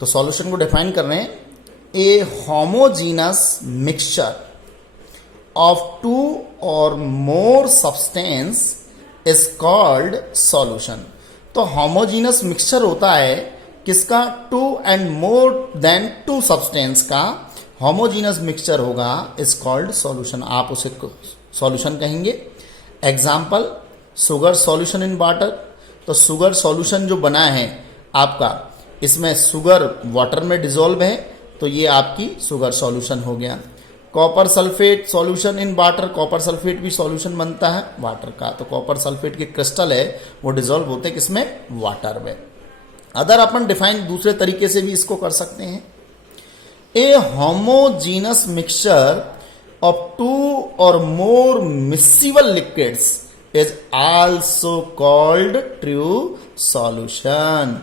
तो सॉल्यूशन को डिफाइन कर रहे हैं, a homogeneous mixture of two और more substance is called solution. तो होमोजीनस मिक्सचर होता है किसका, two and more than two substance का होमोजीनस मिक्सचर होगा, इज कॉल्ड सॉल्यूशन। आप उसे सॉल्यूशन कहेंगे। Example, sugar solution in water. तो शुगर सॉल्यूशन जो बना है आपका, इसमें शुगर वाटर में डिजोल्व है, तो ये आपकी शुगर सॉल्यूशन हो गया। Copper sulphate solution in water, copper sulphate भी सॉल्यूशन बनता है वाटर का। तो कॉपर सल्फेट के क्रिस्टल है वो डिजोल्व होते हैं किसमें, वाटर में। अदर अपन डिफाइन दूसरे तरीके से भी इसको कर सकते हैं, a homogeneous mixture of two और more miscible liquids is also called true solution.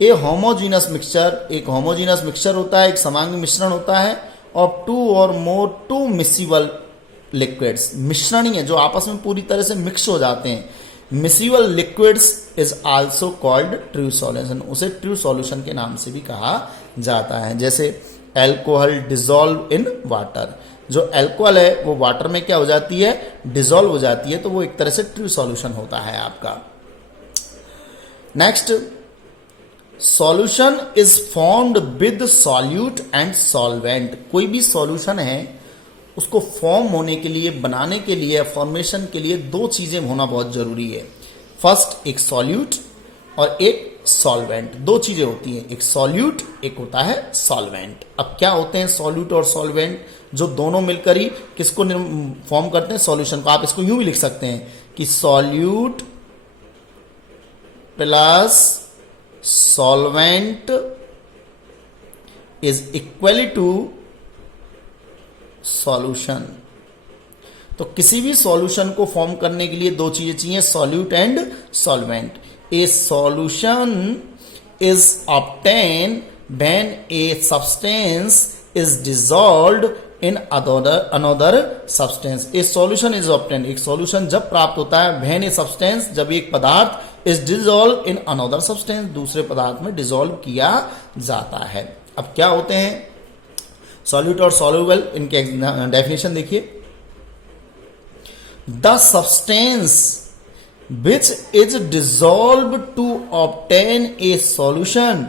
A homogeneous mixture, एक होमोजीनस मिक्सचर होता है, एक समांगी मिश्रण होता है, ऑफ टू और मोर टू मिक्सिबल लिक्विड्स, मिश्रण ही है जो आपस में पूरी तरह से मिक्स हो जाते हैं, miscible liquids is also called true solution, उसे ट्रू सॉल्यूशन के नाम से भी कहा जाता है। जैसे एल्कोहल डिजोल्व इन वाटर, जो एल्कोहल है वो वाटर में क्या हो जाती है, डिजोल्व हो जाती है, तो वो एक तरह से ट्रू सॉल्यूशन होता है आपका। Next, solution is formed with solute and solvent. कोई भी सॉल्यूशन है उसको फॉर्म होने के लिए, बनाने के लिए, फॉर्मेशन के लिए दो चीजें होना बहुत जरूरी है। फर्स्ट एक सॉल्यूट और एक सॉल्वेंट, दो चीजें होती हैं, एक सॉल्यूट एक होता है सॉल्वेंट। अब क्या होते हैं सॉल्यूट और सॉल्वेंट, जो दोनों मिलकर ही किसको फॉर्म करते हैं, सॉल्यूशन को। आप इसको यूं भी लिख सकते हैं कि solute plus solvent is equal to solution. तो किसी भी सॉल्यूशन को फॉर्म करने के लिए दो चीजें चाहिए, solute and solvent. A solution is obtain when a substance is dissolved in another substance. A solution is obtain, एक सॉल्यूशन जब प्राप्त होता है, व्हेन ए सब्सटेंस, जब एक पदार्थ is dissolve in another substance, दूसरे पदार्थ में डिसॉल्व किया जाता है। अब क्या होते हैं सॉल्यूट और सॉल्युबल, इनके डेफिनेशन देखिए। The substance which is dissolved to obtain a solution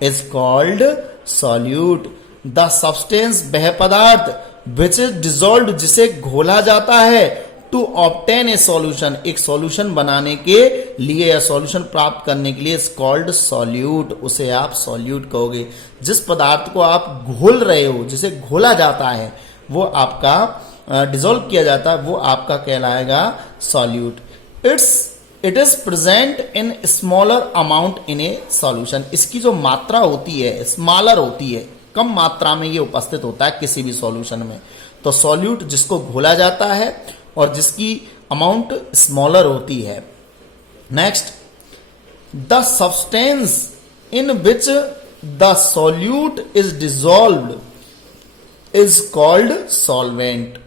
is called solute. The substance वह पदार्थ which is dissolved, जिसे घोला जाता है, to obtain a solution, एक solution बनाने के लिए या solution प्राप्त करने के लिए is called solute, उसे आप solute कहोगे। जिस पदार्थ को आप घोल रहे हो, जिसे घोला जाता है, वो आपका डिसॉल्व किया जाता है, वो आपका कहलाएगा solute. It is present in smaller amount in A solution. इसकी जो मात्रा होती है स्मॉलर होती है, कम मात्रा में ये उपस्थित होता है किसी भी सॉल्यूशन में। तो सॉल्यूट जिसको घोला जाता है और जिसकी अमाउंट स्मॉलर होती है। Next, the substance in which the solute is dissolved is called solvent.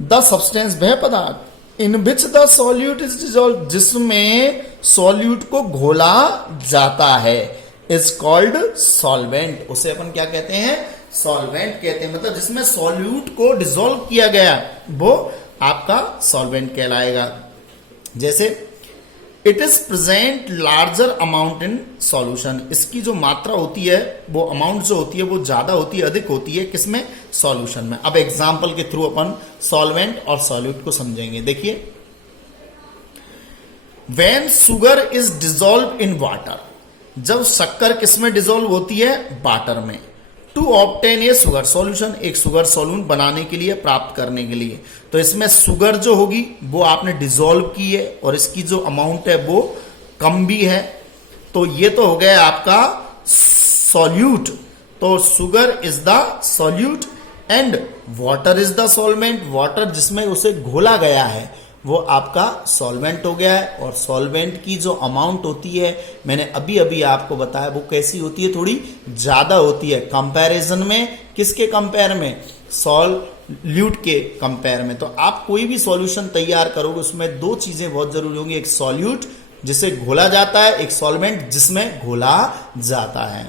The substance वह पदार्थ in which the solute is dissolve, जिसमें सॉल्यूट को घोला जाता है, इज कॉल्ड सॉल्वेंट, उसे अपन क्या कहते हैं, सॉल्वेंट कहते हैं। मतलब जिसमें सॉल्यूट को डिसॉल्व किया गया वो आपका सॉल्वेंट कहलाएगा। जैसे it is present larger amount in solution, इसकी जो मात्रा होती है, वो अमाउंट जो होती है वो ज्यादा होती है, अधिक होती है, किसमें, सॉल्यूशन में। अब एग्जांपल के थ्रू अपन सॉल्वेंट और सॉल्यूट को समझेंगे। देखिए, when sugar is dissolve in water, जब शक्कर किसमें डिसॉल्व होती है, वाटर में। To obtain a sugar solution, एक शुगर सॉल्यूट बनाने के लिए, प्राप्त करने के लिए। तो इसमें शुगर जो होगी वो आपने डिसॉल्व की है और इसकी जो अमाउंट है वो कम भी है, तो ये तो हो गया आपका सॉल्यूट। तो sugar is the solute and water is the solvent, water जिसमें उसे घोला गया है वो आपका सॉल्वेंट हो गया है। और सॉल्वेंट की जो अमाउंट होती है, मैंने अभी अभी आपको बताया, वो कैसी होती है, थोड़ी ज्यादा होती है कंपैरिजन में, किसके कंपेयर में, सॉल्यूट के कंपेयर में। तो आप कोई भी सॉल्यूशन तैयार करोगे उसमें दो चीजें बहुत जरूरी होंगी, एक सॉल्यूट जिसे घोला जाता है, एक सॉल्वेंट जिसमें घोला जाता है।